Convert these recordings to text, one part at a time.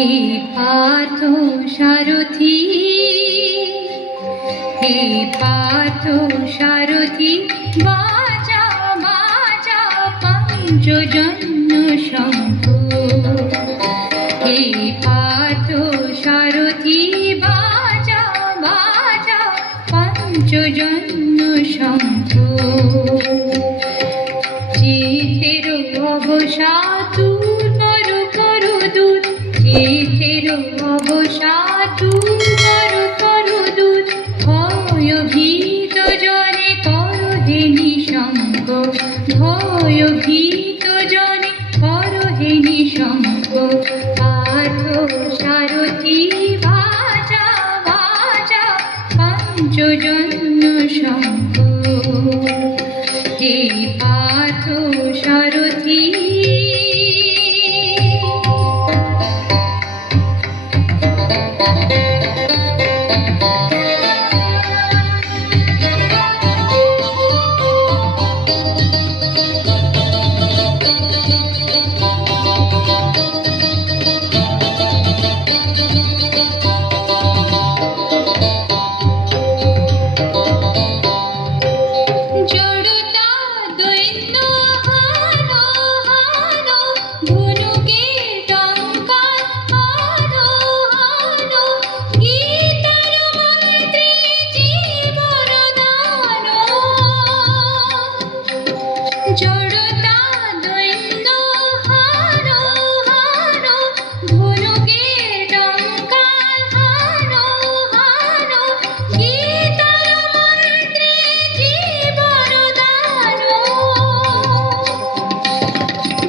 হে পার্থ সারথি, হে পার্থ সারথি, বাজা বাজা পঞ্চজন্য শঙ্খ। হে পার্থ সারথি, বাজা বাজা পঞ্চজন্য শঙ্খ। চিতের অবসাদ দূর করো করো দূর, চিতের অবসাদ দূর করো করো দূর, ভয়ভীত জনে করো হে নিঃসঙ্গ, ভয়ভীত জনে করো হে নিঃসঙ্গ। পার্থ সারথি, বাজা বাজা পঞ্চজন্য শঙ্খ। হে পার্থ সারথি, জড়তা দৈন্য হারো হারো, ধনুকের টঙ্কার হারো হারো, গীতার মন্ত্রে জীবন দানো।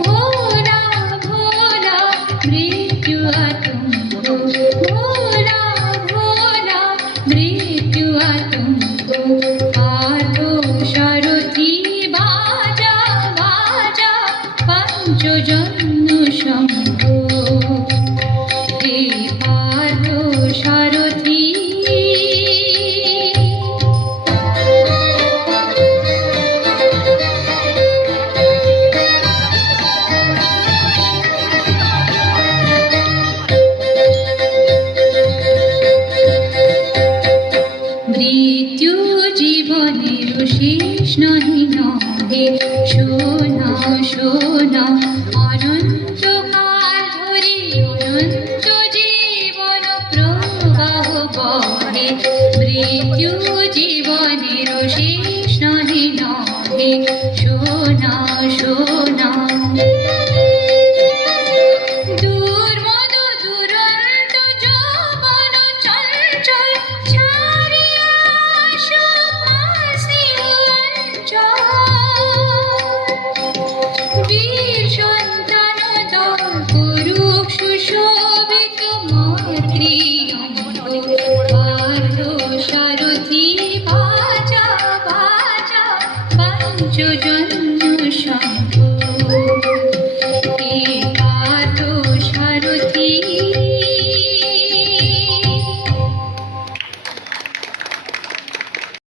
ভোলা ভোলা মৃত্যু আতঙ্ক, ভোলা ভোলা মৃত্যু আতঙ্ক। পার্থ সারথি, বাজা বাজা পঞ্চজন্য শঙ্খ। হে পার্থ সারথি, মৃত্যু জীবনের শেষ নহি নহে, শোনাও শোনাও অনন্তকাল ধরে অনন্ত জীবন প্রবাহ বহে। মৃত্যু জীবনের শেষ নহি নহে, শোনাও শোনাও। দুর্মদ দুরন্ত যৌবন চঞ্চল, ছাড়িয়া আসো মাসি অঞ্চল। বীর সন্তান দল করুক সুশোভিত